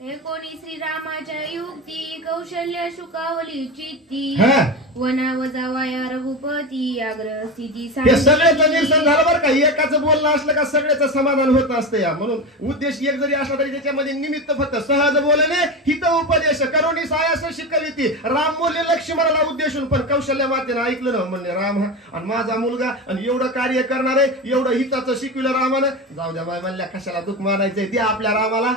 कोणी श्रीरामाच्या युक्ती कौशल्य शुकावली चित्ती वनाव जावाया रघुपती अग्रस्थिती हे सगळ्याचं निरसन झालं बरं का. एकाचं बोलणं असलं का सगळ्याचं समाधान होत असतं या. म्हणून उद्देश एक जरी असला तरी त्याच्यामध्ये निमित्त फक्त सहज बोलणे हित उपदेश करुणी सायास शिकविती. राम बोलले लक्ष्मणाला उद्देशून पण कौशल्य मातेनं ऐकलं ना. म्हणले राम आणि माझा मुलगा आणि एवढं कार्य करणार आहे एवढं हिताचं शिकविलं रामानं. जाऊ द्या बाय म्हणल्या कशाला दुःख मानायचंय ते आपल्या रामाला.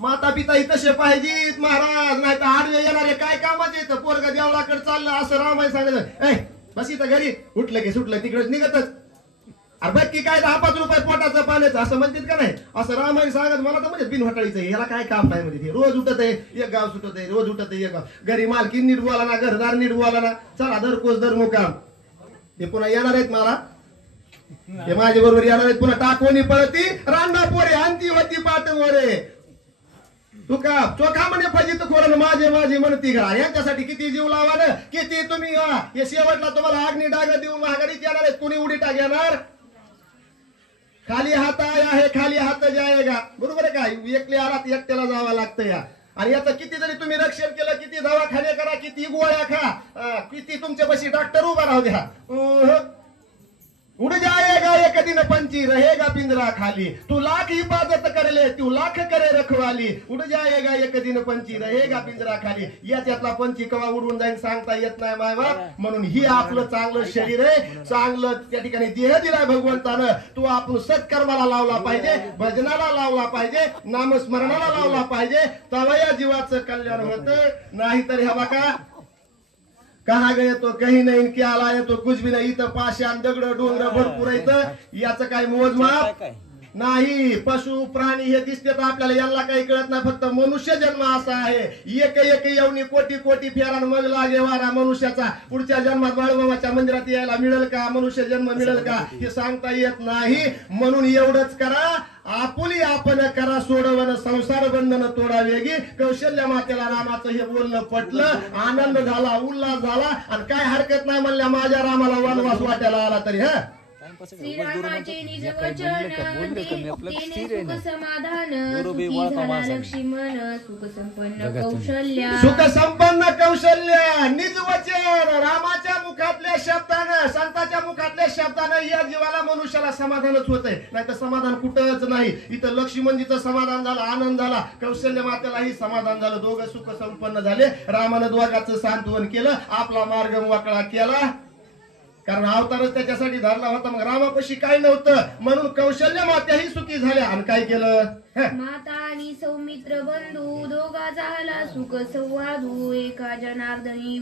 माता पिता तसे पाहिजेत महाराज नाही तर आडवे येणारे काय कामाचे येतं. पोरग देवळाकडे चाललं असं रामाय सांगायचं ए बस इथं घरी उठलं की सुटलं तिकडेच निघतच. अरे बघ की काय 10-5 रुपये पोटाचं पाण्याचं असं म्हणतात का नाही. असं रामायण सांगत मला तर म्हणजे बिनवटाळीचं याला काय काम नाही म्हणजे. रोज उठत आहे एक गाव सुटत आहे रोज उठत आहे एक गाव. घरी मालकी नीट बोला ना घरदार नीट बोला ना. चला दरकोस दर मुकाम. हे पुन्हा येणार आहेत मला हे माझ्या बरोबर येणार आहेत. पुन्हा टाकवणी पळती रांडा पोरे अंती होती पाठ मोरे. तू का चोखा म्हणे फजित खोरण माझे माझे म्हणती का. यांच्यासाठी किती जीव लावा ना किती तुम्ही हे शेवटला तुम्हाला अग्नी डाग देऊन महागारीत येणार आहेत. कुणी उडी टाक येणार. खाली हात आया है खाली हात जाएगा. बरोबर आहे का. एकले आलात एकट्याला जावं लागतं या. आणि याचं किती जरी तुम्ही रक्षण केलं किती दवाखाने करा किती गोळ्या खा किती तुमच्या पाशी डॉक्टर उभा राहू द्या उड़ जाएगा एक दिन पंची रहेगा पिंजरा खाली. तू लाख हिफाजत कर ले तू लाख करे रखवाली. उड़ जाएगा एक दिन पंची रहेगा पिंजरा खाली. याच्यातला पंची कवा उडून जाईल सांगता येत नाही मायवा. म्हणून ही आपलं चांगलं शरीर आहे चांगलं त्या ठिकाणी देह दिलाय भगवंतानं. तू आपण सत्कर्माला लावला पाहिजे भजनाला लावला पाहिजे नामस्मरणाला लावला पाहिजे तेव्हा या जीवाचं कल्याण होतं. नाहीतर ह्या बघा कहा गए तो कहीं नहीं क्या लाए तो कुछ भी नाही. इथं पाषाण दगड डोंगर भरपूर आहेत याचं काय मोजमाप नाही. पशु प्राणी हे दिसते तर आपल्याला यांना काही कळत नाही. फक्त मनुष्य जन्म असा आहे एक एक येऊनी कोटी कोटी फेरान मग लागे वारा मनुष्याचा. पुढच्या जन्मात बाळूमामाच्या मंदिरात यायला मिळेल का मनुष्य जन्म मिळेल का हे सांगता येत नाही. म्हणून एवढंच करा आपुली आपण करा सोडवण संसार बंधन तोडा वेगी. कौशल्य मातेला रामाचं हे बोलणं पटलं आनंद झाला उल्हास झाला. आणि काय हरकत नाही म्हणल्या माझ्या रामाला वनवास वाट्याला आला तरी हा श्रीरामाचे निज वचन सुख समाधान लक्ष्मण सुख संपन्न कौशल्य सुख संपन्न कौशल्य निज वचन रामाच्या मुखातल्या शब्दानं संताच्या मुखातल्या शब्दानं या जीवाला मनुष्याला समाधानच होतंय. नाही तर समाधान कुठंच नाही. इथं लक्ष्मणजीचं समाधान झालं आनंद झाला कौशल्य मातेलाही समाधान झालं. दोघं सुख संपन्न झाले. रामानं दोघांचं सांत्वन केलं आपला मार्ग मोकळा केला. कारण अवतारच त्याच्यासाठी धरला होता. मग रामापाशी काय नव्हतं म्हणून कौशल्य मात्याही सुखी झाल्या. आणि काय केलं माता आणि सौमित्र बंधू दोघा झाला सुख संवादू एका जनार्दनी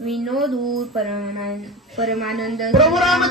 विनोदू परमानंद प्रभू रामचंद्र